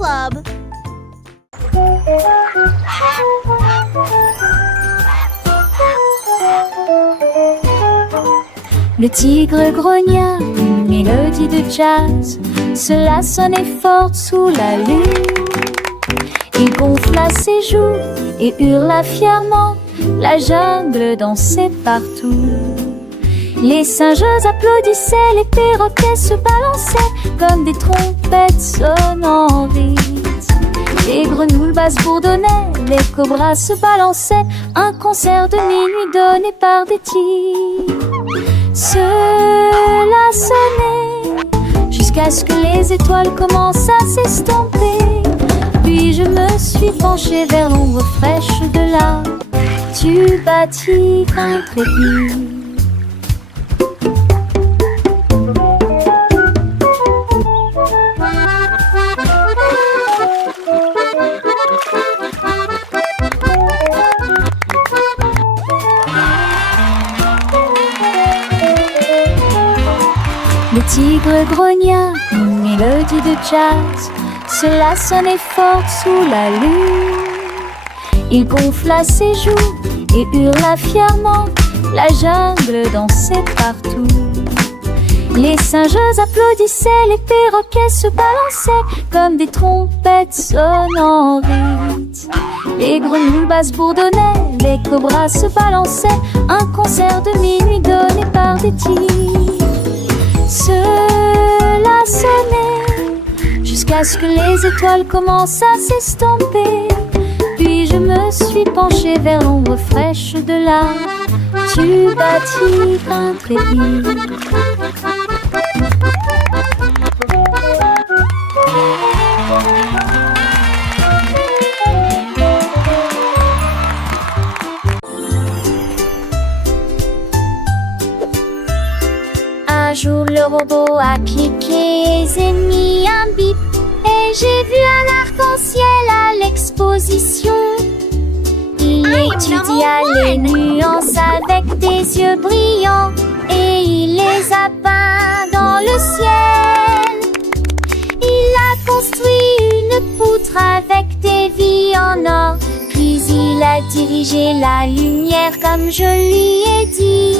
Club. Le tigre grogna une mélodie de jazz. Cela sonnait fort sous la lune. Il gonfla ses joues et hurla fièrement. La jungle dansait partout. Les singes applaudissaient, les perroquets se balançaient comme des trompettes sonnant vite. Les grenouilles basses bourdonnaient, les cobras se balançaient. Un concert de minuit donné par des tigres. Cela sonnait jusqu'à ce que les étoiles commencent à s'estomper. Puis je me suis penchée vers l'ombre fraîche de là. Tu bâtis intrépide. Le tigre grogna une mélodie de jazz. Cela sonnait fort sous la lune. Il gonfla ses joues et hurla fièrement. La jungle dansait partout. Les singes applaudissaient, les perroquets se balançaient comme des trompettes sonnant vite. Les grenouilles basses bourdonnaient, les cobras se balançaient. Un concert de minuit donné par des tigres. Cela sonnait jusqu'à ce que les étoiles commencent à s'estomper. Puis je me suis penchée vers l'ombre fraîche de là. Tu bâtis intrépide. Un jour le robot a cliqué et mis un bip. Et j'ai vu un arc-en-ciel à l'exposition. Il étudia les nuances avec des yeux brillants. Et il les a peints dans le ciel. Il a construit une poutre avec des vies en or. Puis il a dirigé la lumière comme je lui ai dit.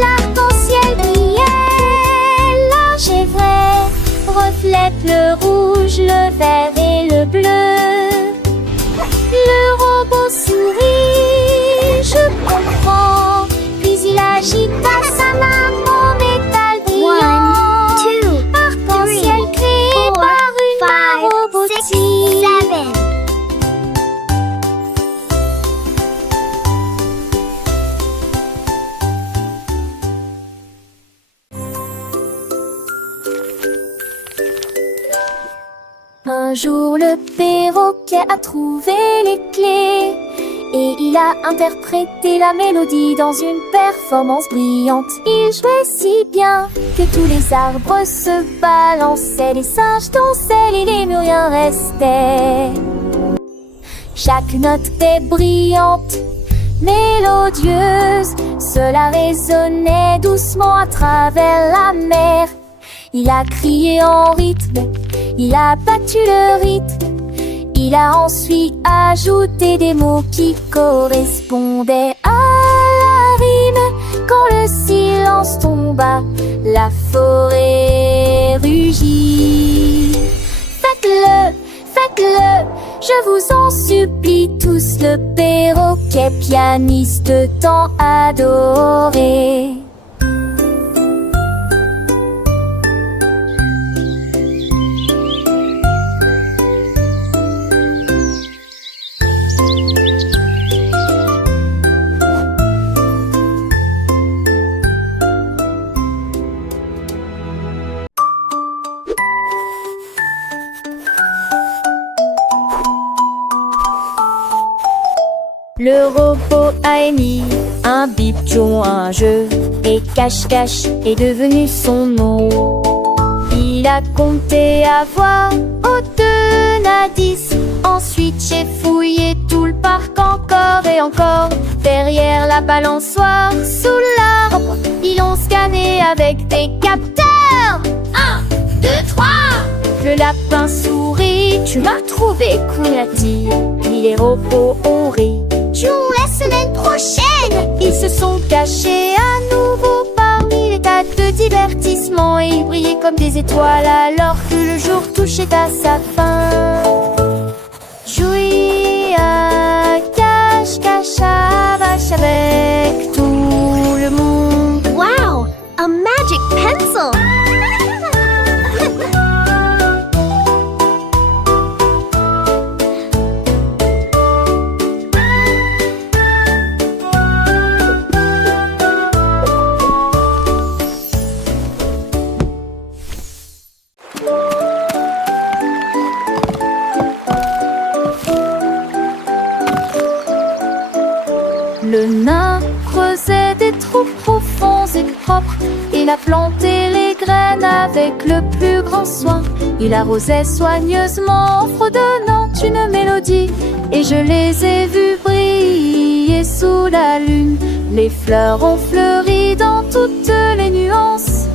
L'arc-en-ciel brillait, large et vrai, reflète le rouge, le vert et le bleu. Le robot sourit, je comprends, puis il agita sa main en métal brillant. Arc-en-ciel créé par une main robotique. Un jour le perroquet a trouvé les clés et il a interprété la mélodie dans une performance brillante. Il jouait si bien que tous les arbres se balançaient, les singes dansaient et les murs restaient. Chaque note était brillante, mélodieuse, cela résonnait doucement à travers la mer. Il a crié en rythme, il a battu le rythme. Il a ensuite ajouté des mots qui correspondaient à la rime. Quand le silence tomba, la forêt rugit. Faites-le, faites-le, je vous en supplie tous, le perroquet pianiste tant adoré. Le robot a émis un bip, jouant un jeu, et cache-cache est devenu son nom. Il Il a compté à voix au-de à 10. Ensuite j'ai fouillé tout le parc encore et encore. Derrière la balançoire, sous l'arbre, ils l'ont scanné avec des capteurs. 1, 2, 3. Le lapin sourit, tu m'as trouvé cool, a-t-il. Puis les robots ont ri. Jouons la semaine prochaine. Ils se sont cachés à nouveau parmi les tas de divertissements et ils brillaient comme des étoiles alors que le jour touchait à sa fin. Jouer à cache-cache avec tout le monde. Wow, a magic pencil! Le nain creusait des trous profonds et propres. Il a planté les graines avec le plus grand soin. Il arrosait soigneusement en fredonnant une mélodie. Et je les ai vus briller sous la lune. Les fleurs ont fleuri dans toutes les nuances,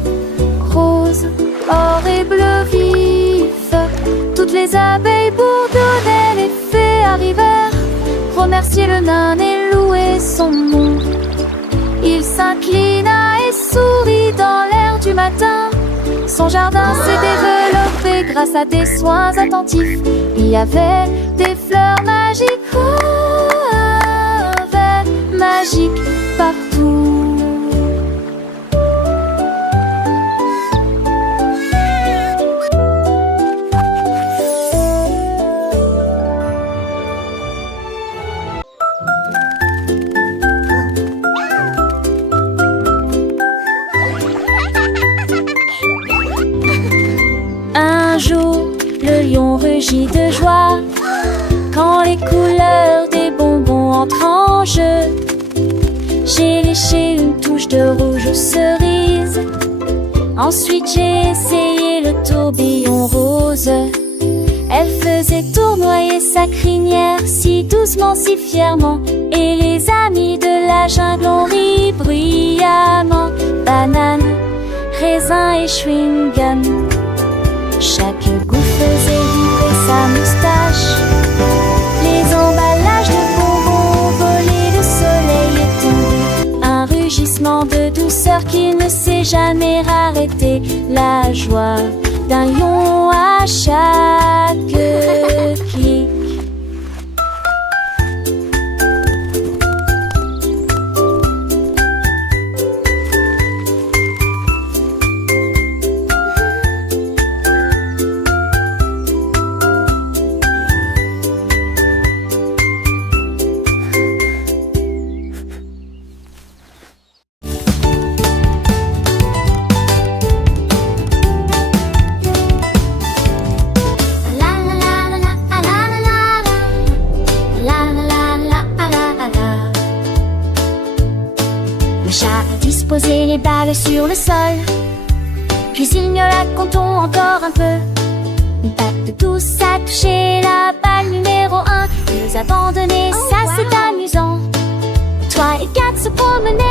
rose, or et bleu vif. Toutes les abeilles bourdonnaient, les fées arrivèrent remercier le nain et louer son nom. Il s'inclina et sourit dans l'air du matin. Son jardin s'est développé grâce à des soins attentifs. Il y avait des fleurs magiques, verts magiques partout. Un jour, le lion rugit de joie quand les couleurs des bonbons entrent en jeu. J'ai léché une touche de rouge aux cerises. Ensuite j'ai essayé le tourbillon rose. Elle faisait tournoyer sa crinière si doucement, si fièrement. Et les amis de la jungle ont ri bruyamment. Banane, raisin et chewing-gum. Chaque goût faisait vibrer sa moustache. Les emballages de bonbons volés, le soleil est tombé. Un rugissement de douceur qui ne s'est jamais arrêté. La joie d'un lion à chaque clic. Disposer les balles sur le sol, puis il miaula comptons encore un peu. Une patte douce a touché la balle numéro 1. Nous abandonner, ça c'est amusant. Toi et Kat se promenaient